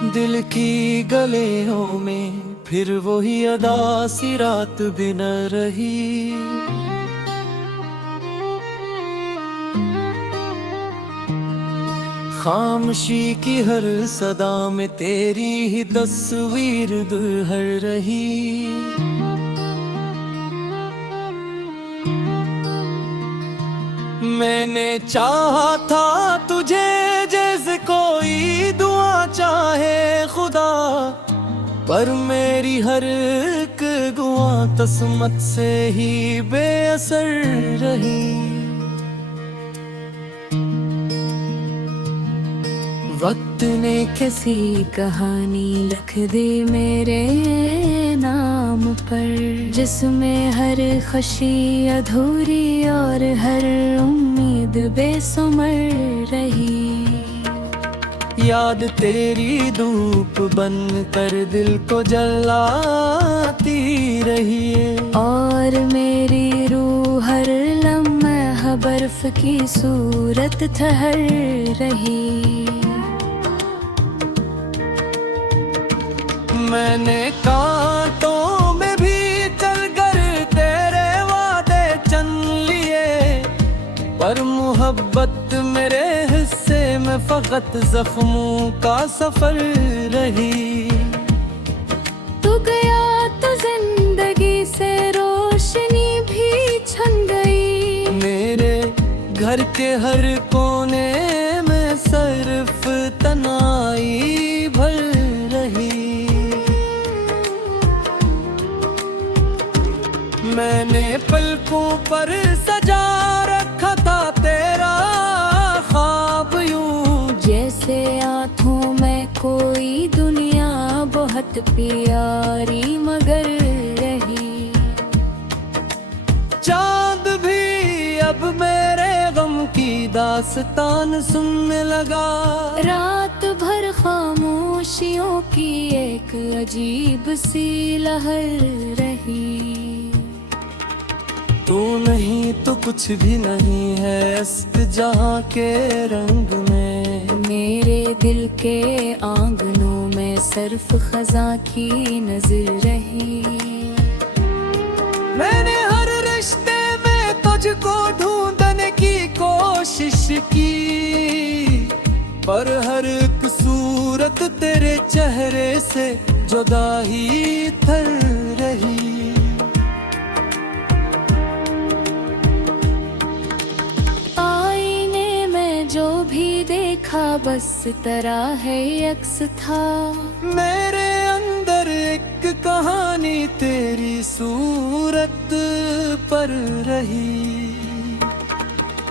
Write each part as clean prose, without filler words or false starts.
दिल की गलियों में फिर वही अदा सी रात भी न रही। खामोशी की हर सदा में तेरी ही तस्वीर दुलहर रही। मैंने चाहा था तुझे जैसे कोई दुआ चाहे खुदा, पर मेरी हर एक दुआ तस्मत से ही बेअसर रही। वक्त ने कैसी कहानी लिख दी मेरे नाम पर, जिसमें हर खुशी अधूरी और हर उम्मीद बेसुमर रही। याद तेरी धूप बन कर दिल को जलाती रही है, और मेरी रूह हर लम्हा बर्फ की सूरत ठहर रही। मैंने कांटों में भी चलकर तेरे वादे चन लिए, पर मोहब्बत मेरे हिस्से में फकत जख्मों का सफर रही। तू गया तो जिंदगी से रोशनी भी छन गई। मेरे घर के हर कोने में सिर्फ तन्हाई भर रही। मैंने पलकों पर सजा रखा था तेरा ख्वाब यूं, जैसे आँखों में कोई दुनिया बहुत प्यारी मगर रही। चांद भी अब मेरे गम की दास्तान सुनने लगा। रात भर खामोशियों की एक अजीब सी लहर रही। तू नहीं तो कुछ भी नहीं है इस जहां के रंग में। मेरे दिल के आंगनों में सिर्फ खजा की नजर रही। मैंने हर रिश्ते में तुझको ढूंढने की कोशिश की, पर हर एक सूरत तेरे चेहरे से जुदा ही थर रही। देखा बस तरह है अक्स था। मेरे अंदर एक कहानी तेरी सूरत पर रही।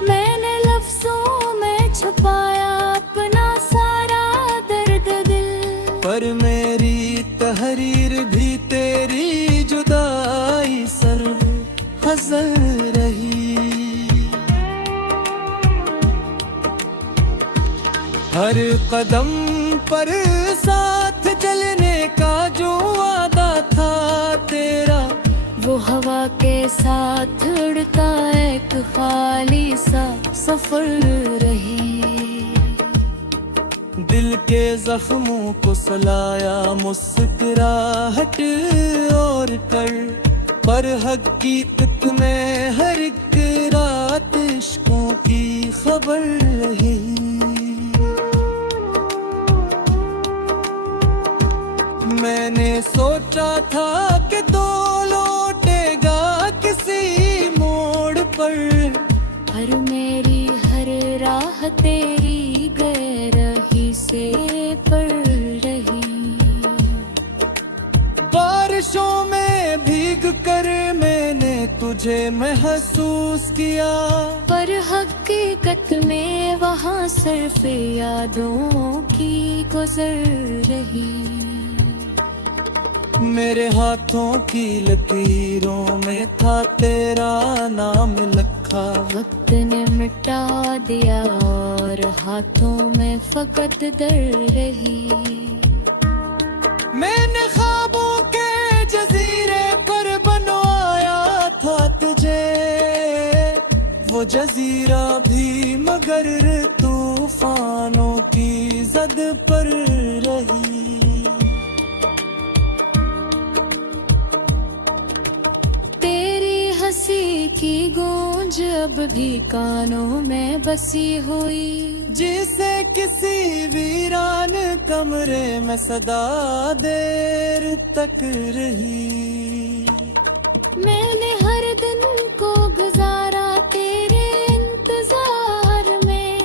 मैंने लफ्जों में छुपाया अपना सारा दर्द दिल, पर मेरी तहरीर भी तेरी जुदाई सर हज़र रही। हर कदम पर साथ चलने का जो वादा था तेरा, वो हवा के साथ उड़ता एक खाली सा सफर रही। दिल के जख्मों को सलाया मुस्कुराहट और कर, पर हकीकत में हर एक रात इश्कों की खबर रही। मैंने सोचा था कि दो लौटेगा किसी मोड़ पर, पर मेरी हर राह तेरी गैरही से पड़ रही। बारिशों में भीग कर मैंने तुझे महसूस किया, पर हकीकत में वहाँ सिर्फ यादों की गुजर रही। मेरे हाथों की लकीरों में था तेरा नाम लिखा। वक्त ने मिटा दिया और हाथों में फकत दर्द रही। मैंने ख्वाबों के जजीरे पर बनवाया था तुझे, वो जजीरा भी मगर तूफानों की जद पर रही। की गूंज अब भी कानों में बसी हुई, जिसे किसी वीरान कमरे में सदा देर तक रही। मैंने हर दिन को गुजारा तेरे इंतजार में,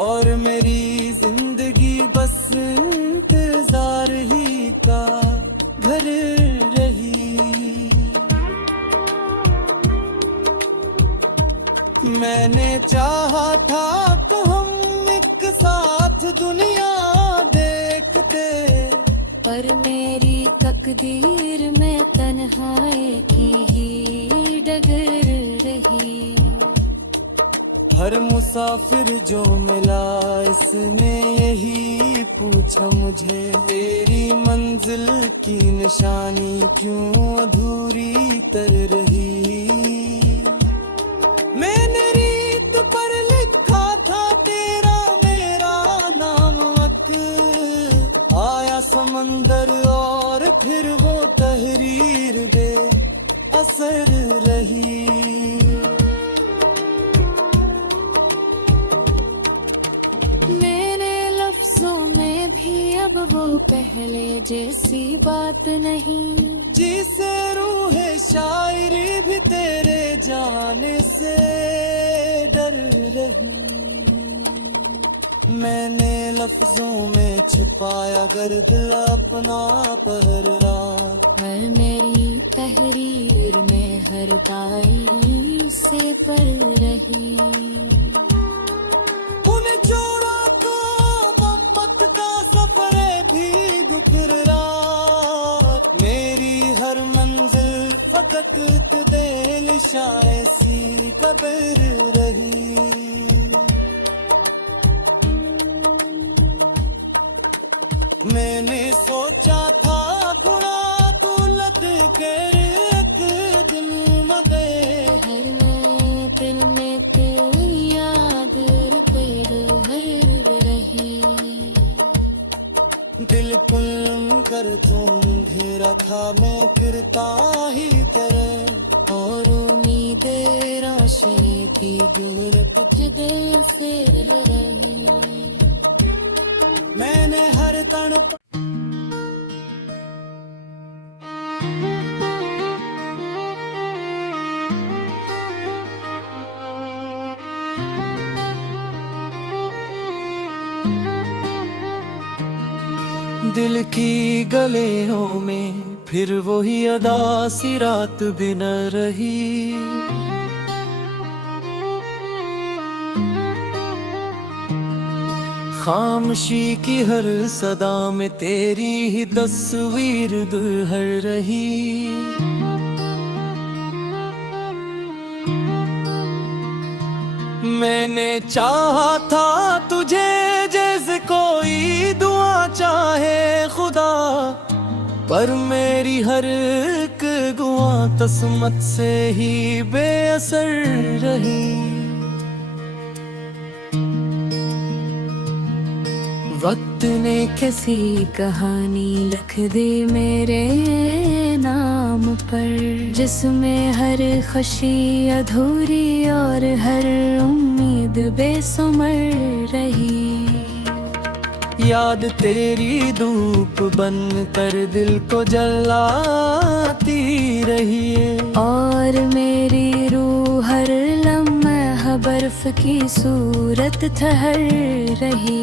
और मेरी जिंदगी बस इंतजार ही का घर रही। मैंने चाहा था तो हम एक साथ दुनिया देखते, पर मेरी तकदीर में तन्हाई की ही डगर रही। हर मुसाफिर जो मिला इसने यही पूछा मुझे, तेरी मंजिल की निशानी क्यों अधूरी तर रही। मैंने रीत पर लिखा था तेरा मेरा नाम मत, आया समंदर और फिर वो तहरीर बे असर रही। मेरे लफ्जों में भी अब वो पहले जैसी बात नहीं, जिसे रूह शायरी भी तेरे जाने से डर रही। मैंने लफ्जों में छिपाया गर दिल अपना पहरा, पर मेरी तहरीर में हर ताई से पर रही। उन्हें छोड़ा तो मोहब्बत का सफर भी दुखरा, मेरी हर मंजिल फकत दिल शाय सी कब्र रही। मैंने सोचा था खुदा तू लग कर एक दिन मगे, हर नए दिल में तेरी याद पैर रही। दिल कुल कर तुम घेरा था मैं फिरता ही तेरे, और उम्मीदें रोशनी की गुर पजदे से रही। मैंने हर तन दिल की गलियों में फिर वही अदा सी रात भी न रही। खामोशी की हर सदा में तेरी ही तस्वीर दुहर रही। मैंने चाहा था तुझे जैसे कोई दुआ चाहे खुदा, पर मेरी हर एक दुआ तस्मत से ही बेअसर रही। वक्त ने कैसी कहानी लिख दी मेरे नाम पर, जिसमें हर खुशी अधूरी और हर उम्मीद बेसुमर रही। याद तेरी धूप बन कर दिल को जलाती रही है, और मेरी रूह हर लम्हा बर्फ की सूरत ठहर रही।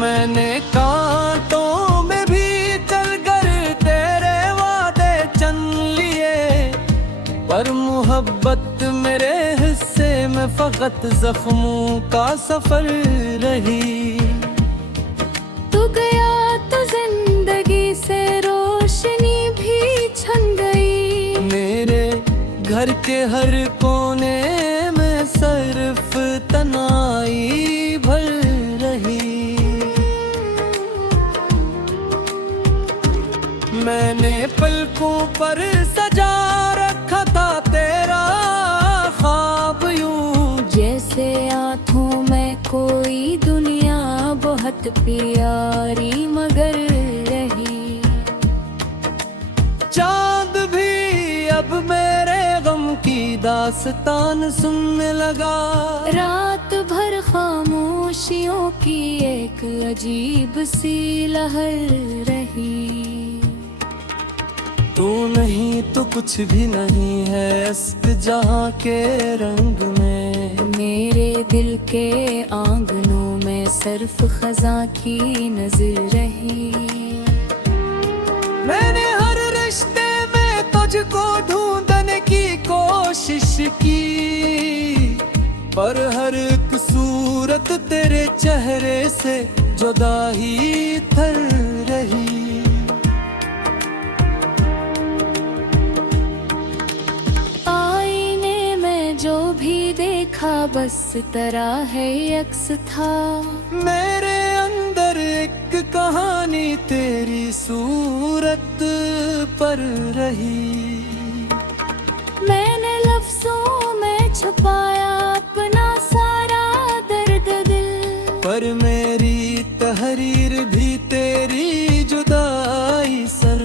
मैंने कांटों में भी चलकर तेरे वादे चन लिए, पर मोहब्बत मेरे हिस्से में फकत जख्मों का सफर रही। तू गया तो जिंदगी से रोशनी भी छन गई, मेरे घर के हर कोने में सिर्फ तनाई भर रही। मैंने पलकों पर सजा रखा था तेरा ख्वाब यूं, जैसे आँखों में कोई दुनिया बहुत प्यारी मगर रही। दास्तान सुनने लगा। रात भर खामोशियों की एक अजीब सी लहर रही। तू नहीं तो कुछ भी नहीं है इस जहां के रंग में। मेरे दिल के आंगनों में सिर्फ खजा की नजर रही। मैंने हर रिश्ते में तुझको ढूंढने की कोशिश की, पर हर एक सूरत तेरे चेहरे से जुदा ही थर रही। आईने में जो भी देखा बस तेरा है अक्स था। मेरे अंदर एक कहानी तेरी सूरत पर रही। मैंने लफ्जों में छुपाया अपना सारा दर्द दिल, पर मेरी तहरीर भी तेरी जुदाई सर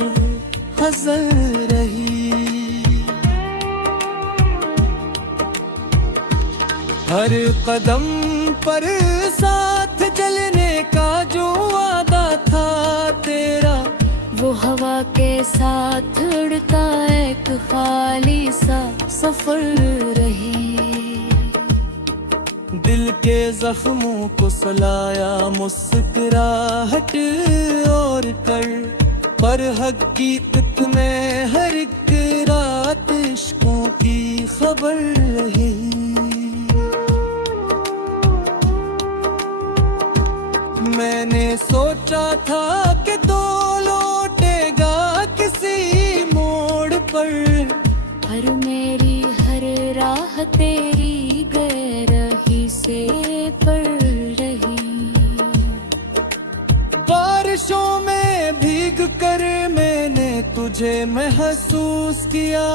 हज़र रही। हर कदम पर साथ चलने का जो वादा था तेरा, वो हवा के साथ उड़ता एक खाली सा सफर रही। दिल के जख्मों को सलाया मुस्कुराहट और कर, पर हकीकत में हर एक रात इश्कों की खबर रही। मैंने सोचा था कि तो लौटेगा किसी मोड़ पर मेरी हर राह तेरी गहराई से पड़ रही। बारिशों में भीग कर मैंने तुझे महसूस किया,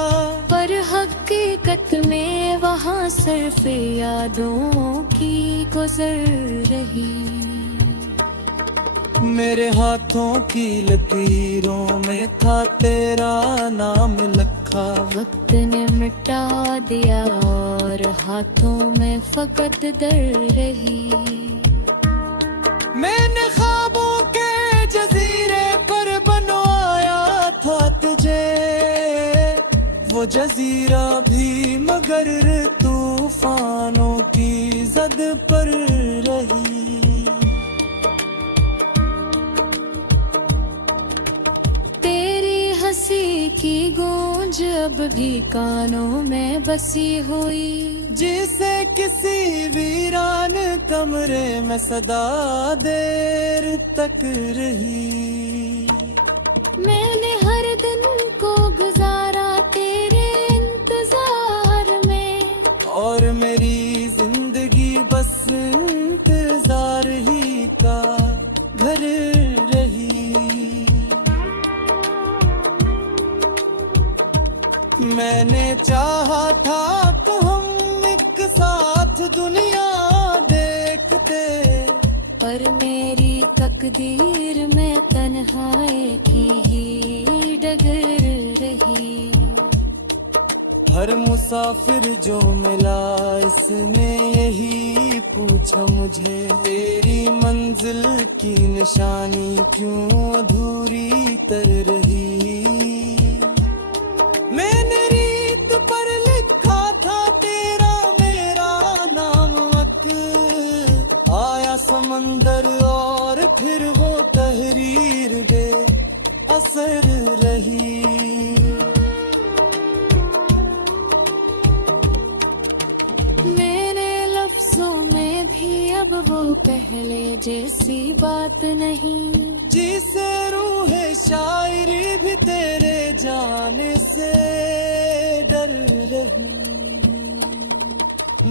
पर हकीकत में वहाँ सिर्फ यादों की गुजर रही। मेरे हाथों की लकीरों में था तेरा नाम लिखा। वक्त ने मिटा दिया और हाथों में फकत दर रही। मैंने ख्वाबों के जजीरे पर बनवाया था तुझे, वो जजीरा भी मगर तूफानों की जद पर रही। हंसी की गूंज अब भी कानों में बसी हुई, जिसे किसी वीरान कमरे में सदा देर तक रही। मैंने हर दिन को गुजारा तेरे इंतजार में, और मेरी जिंदगी बस इंतजार ही का घर रही। मैंने चाहा था कि हम एक साथ दुनिया देखते, पर मेरी तकदीर में तन्हाई की ही डगर रही। हर मुसाफिर जो मिला इसने यही पूछा मुझे, तेरी मंजिल की निशानी क्यों अधूरी तर रही। मैंने रीत पर लिखा था तेरा मेरा नाम अक, आया समंदर और फिर वो तहरीर बे असर रही। मेरे लफ्जों में भी अब वो पहले जैसी बात नहीं, जिसे रूह शायरी भी तेरे जाने से डर रही।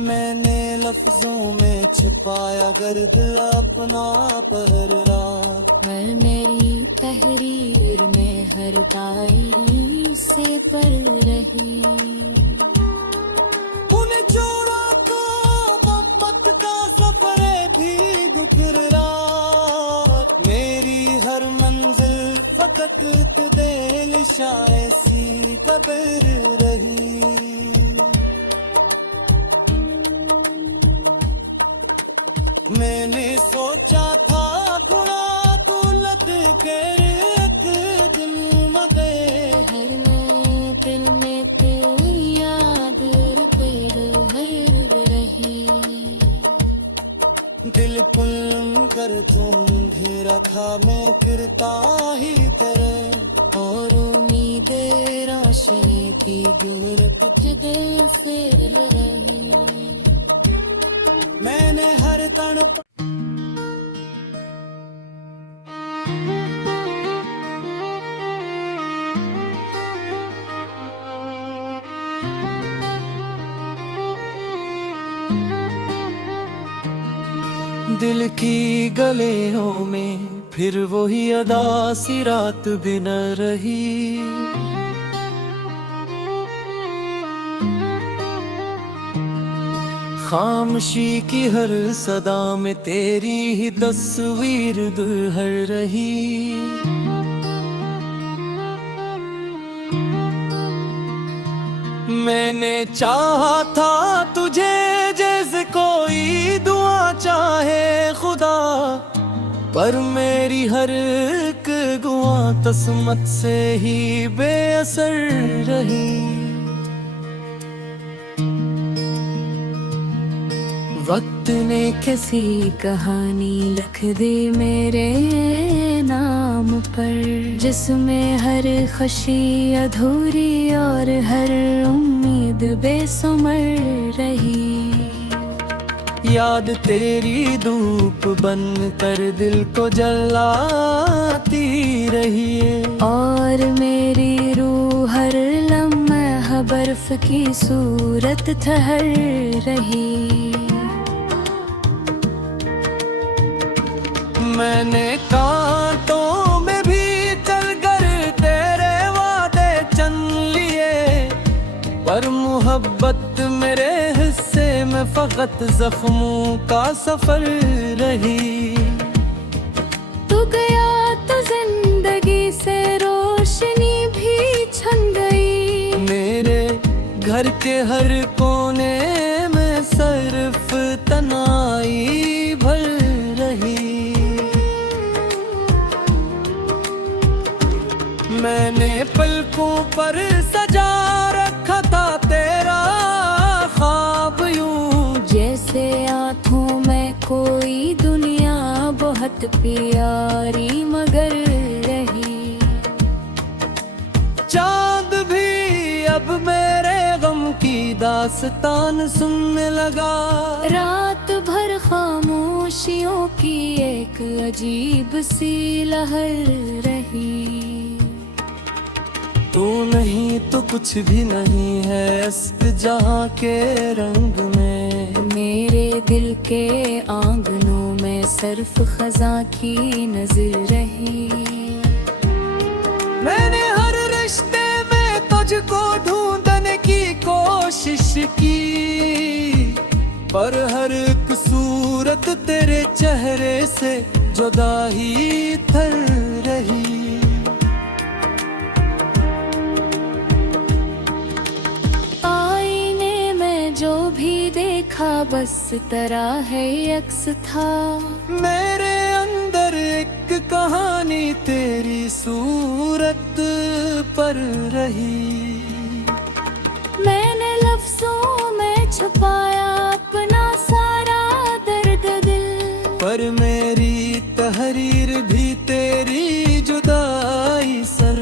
मैंने लफ्जों में छिपाया गर्द अपना पर रात, पर मेरी तहरीर में हर तारीख से पर रही। उन्हें छोड़ा तो मोहब्बत का सफर भी गुजर रात, मेरी हर मंजिल फकत दिल शायसी कब्र रही। सोचा था खुदा तू लग कर एक दिन मगे हर में दिल में तेरी याद कर हर रही। दिल पुल कर तुम घेरा था मैं फिरता ही तेरे और उम्मीदें रोशनी की गुर कुछ दिल से रही। मैंने हर तन दिल की गलियों में फिर वही अदा सी रात भी न रही। खामोशी की हर सदा में तेरी ही तस्वीर दुहर रही। मैंने चाहा था तुझे जैसे कोई दुआ चाहे खुदा, पर मेरी हर एक दुआ तस्मत से ही बेअसर रही। वक्त ने कैसी कहानी लिख दी मेरे नाम पर, जिसमें हर खुशी अधूरी और हर उम्मीद बेसुमर रही। याद तेरी धूप बन कर दिल को जलाती रही है, और मेरी रूह हर लम्हा बर्फ की सूरत ठहर रही। मैंने कांटों में भी चलकर तेरे वादे चन लिए, पर मोहब्बत मेरे हिस्से में फकत जख्मों का सफर रही। तू गया तो जिंदगी से रोशनी भी छन गई। मेरे घर के हर कोने में सिर्फ तन्हाई भर रही। मैंने पलकों पर सजा रखा था तेरा ख्वाब यूं, जैसे आँखों में कोई दुनिया बहुत प्यारी मगर रही। चांद भी अब मेरे गम की दास्तान सुनने लगा। रात भर खामोशियों की एक अजीब सी लहर रही। तू नहीं तो कुछ भी नहीं है इस जहां के रंग में। मेरे दिल के आंगनों में सिर्फ खजा की नजर रही। मैंने हर रिश्ते में तुझको ढूंढने की कोशिश की, पर हर एक सूरत तेरे चेहरे से जुदा ही थर रही। जो भी देखा बस तरह है अक्स था। मेरे अंदर एक कहानी तेरी सूरत पर रही। मैंने लफ्जों में छुपाया अपना सारा दर्द दिल, पर मेरी तहरीर भी तेरी जुदाई सर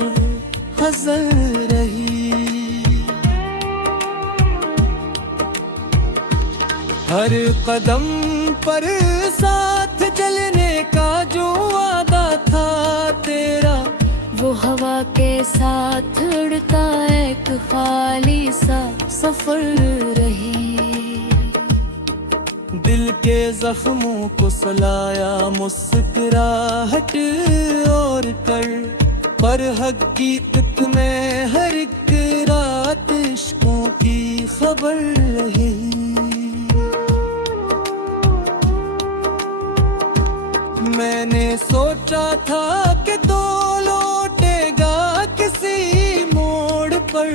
हज़र रही। हर कदम पर साथ चलने का जो वादा था तेरा, वो हवा के साथ उड़ता एक खाली सा सफर रही। दिल के जख्मों को सलाया मुस्कुराहट और कर, पर हकीकत में हर एक रात इश्कों की खबर रही। मैंने सोचा था कि दो लौटेगा किसी मोड़ पर,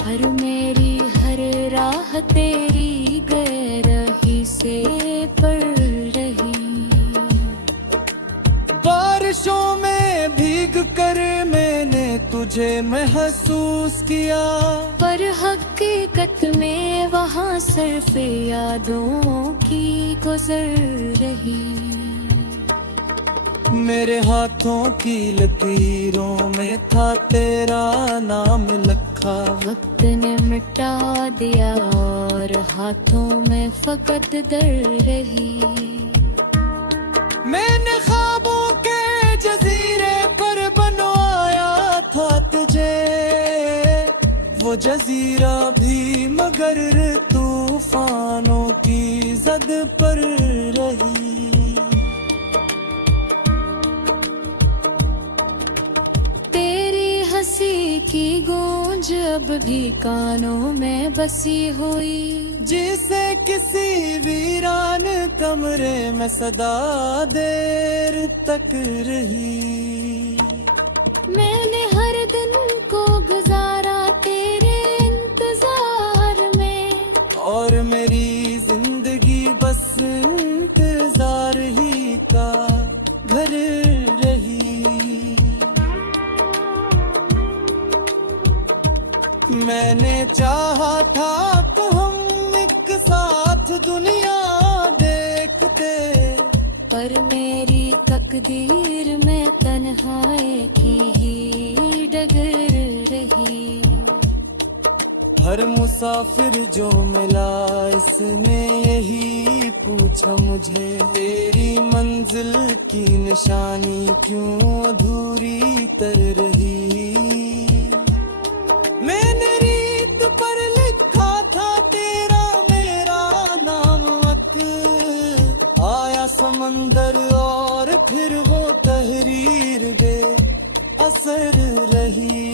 पर मेरी हर राह तेरी गैरही से पड़ रही। तुझे महसूस किया, पर हकीकत में वहाँ सिर्फ यादों की गुजर रही। मेरे हाथों की लकीरों में था तेरा नाम लिखा, वक्त ने मिटा दिया और हाथों में फकत दर्द रही। मैंने ख्वाबों के जजीरे पर बनवाया था तुझे, वो जजीरा भी मगर तूफानों की जद पर रही। तेरी हंसी की गूंज अब भी कानों में बसी हुई, जिसे किसी वीरान कमरे में सदा देर तक रही। मैंने हर दिन को गुजारा तेरे इंतजार में, और मेरी जिंदगी बस इंतजार ही का घर रही। मैंने चाहा था कि हम एक साथ दुनिया देखते, पर मेरी तकदीर में तन्हाई की ही डगर रही। हर मुसाफिर जो मिला इसने यही पूछा मुझे, तेरी मंजिल की निशानी क्यों अधूरी तर रही। मैंने रीत पर लिखा था तेरा मेरा नाम, आया समंदर और फिर वो तहरीर बे असर रही।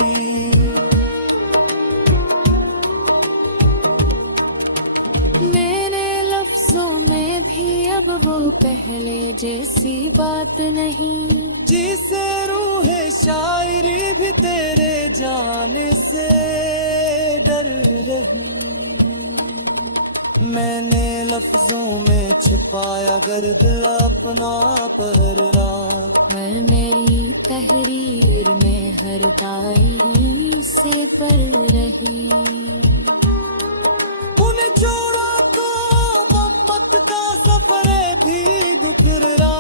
मेरे लफ्जों में भी अब वो पहले जैसी बात नहीं, जिसे रूहे शायरी भी तेरे जाने से डर रही। मैंने लफ्जों में छिपाया गर्द अपना पहरा, मैं मेरी तहरीर में हर ताई से पर रही। उन्हें छोड़ा तो मोहब्बत का सफर भी दुखरा,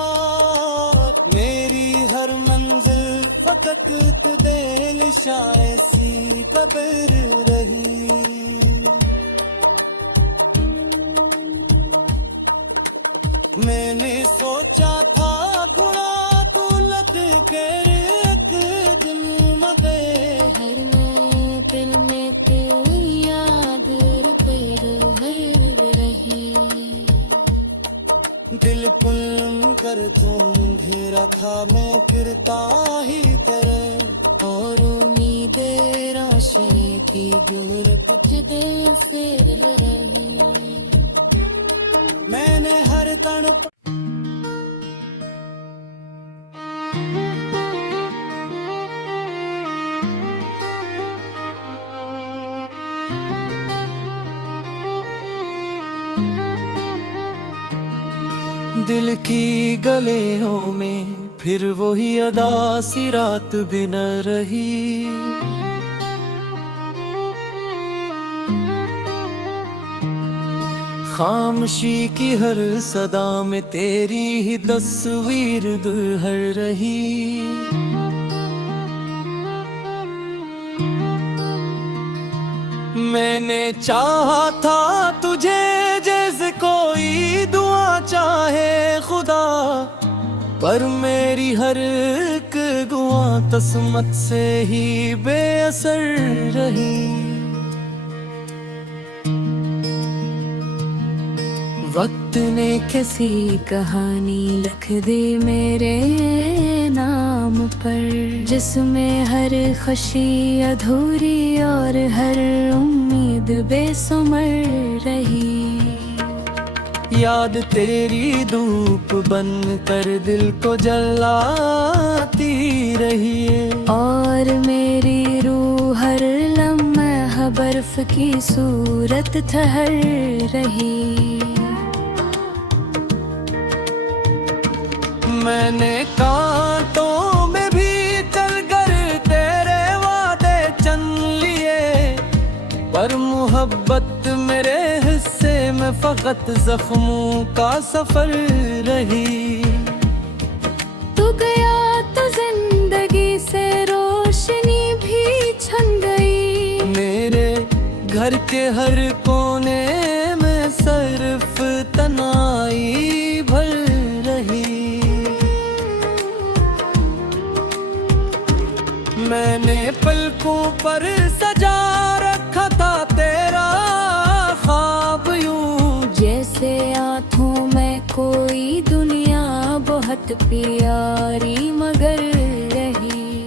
मेरी हर मंजिल फकत दिल शाय सी कब्र रही। मैंने सोचा था खुदा तू लग कर एक दिन मगे, हर में दिल में तेरी याद कर हर रही। दिल पुल कर तुम घेरा था मैं फिरता ही तेरे, और उम्मीदें रोशनी की गुर कुछ देर से रही। मैंने हर तन दिल की गलियों में फिर वही अदा सी रात भी न रही। खामोशी की हर सदा में तेरी ही तस्वीर दुहर रही। मैंने चाहा था तुझे जैसे कोई दुआ चाहे खुदा, पर मेरी हर एक दुआ तस्मत से ही बेअसर रही। वक्त ने कैसी कहानी लिख दी मेरे नाम पर, जिसमें हर खुशी अधूरी और हर उम्मीद बेसुमर रही। याद तेरी धूप बन कर दिल को जलाती रही है, और मेरी रूह हर लम्हा बर्फ की सूरत ठहर रही। मैंने कांटों में भी चल कर तेरे वादे फकत जख्मों का सफर रही। तू गया तो जिंदगी से रोशनी भी छन गई। मेरे घर के हर कोने में सिर्फ तन्हाई भर रही। मैंने पलकों पर सजा रखा था तेरा ख्वाब यूं, जैसे आँखों में कोई दुनिया बहुत प्यारी मगर रही।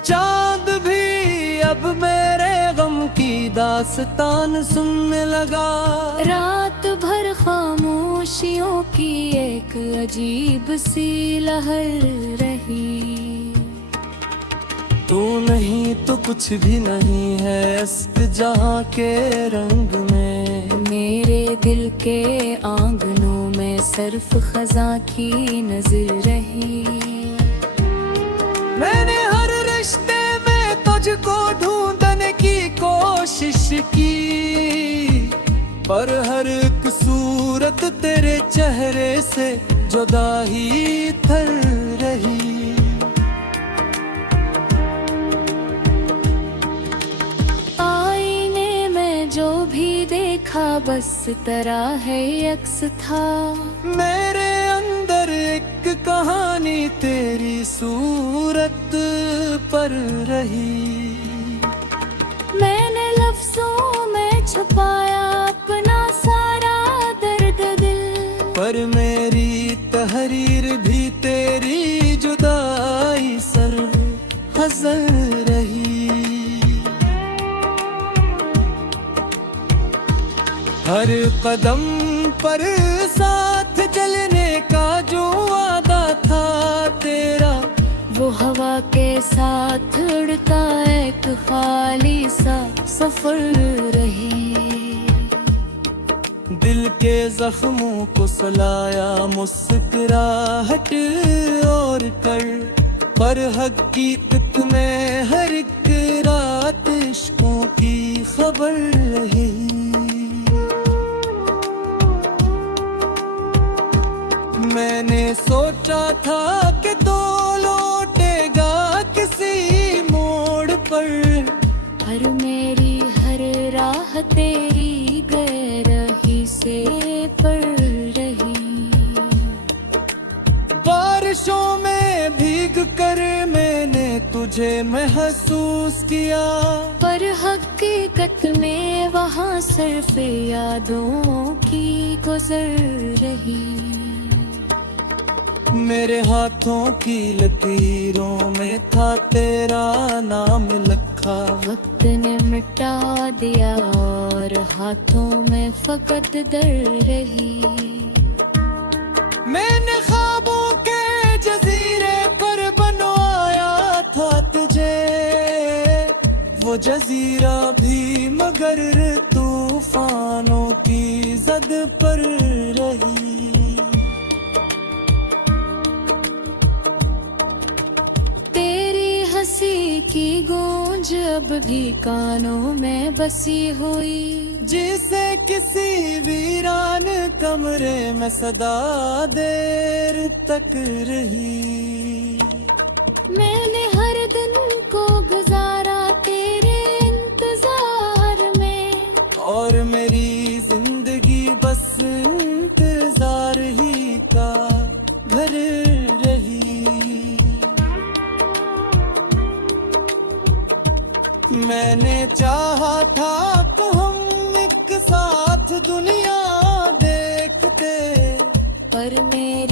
चांद भी अब मेरे गम की दास्तान सुनने लगा। रात भर खामोशियों की एक अजीब सी लहर रही। तू नहीं तो कुछ भी नहीं है इश्क जहाँ के रंग में। मेरे दिल के आंगनों में सिर्फ खजा की नजर रही। मैंने हर रिश्ते में तुझको ढूंढने की कोशिश की, पर हर एक सूरत तेरे चेहरे से जुदा ही थर रही। आईने में जो भी देखा बस तेरा है अक्स था। मेरे अंदर एक कहानी तेरी सूरत पर रही। मैंने लफ्जों में छुपाया अपना सारा दर्द दिल, पर मेरी तहरीर भी तेरी जुदाई सर हज़र रही। हर कदम पर साथ चलने का जो वादा था तेरा, वो हवा के साथ उड़ता एक खाली सा सफर रही। दिल के जख्मों को सलाया मुस्कुराहट और कर, पर हकीकत में हर एक रात इश्कों की खबर रही। मैंने सोचा था कि दो लौटेगा किसी मोड़ पर, पर मेरी हर राह तेरी गैरही से पड़ रही। बारिशों में भीग कर मैंने तुझे महसूस किया, पर हकीकत में वहाँ सिर्फ यादों की गुजर रही। मेरे हाथों की लकीरों में था तेरा नाम लिखा। वक्त ने मिटा दिया और हाथों में फकत दर्द रही। मैंने ख्वाबों के जजीरे पर बनवाया था तुझे, वो जजीरा भी मगर तूफानों की जद पर रही। हंसी की गूंज अब भी कानों में बसी हुई, जिसे किसी वीरान कमरे में सदा देर तक रही। मैंने हर दिन को गुजारा तेरे इंतजार में, और मेरी जिंदगी बस इंतजार ही का घर रही। मैंने चाहा था तो हम एक साथ दुनिया देखते, पर मेरे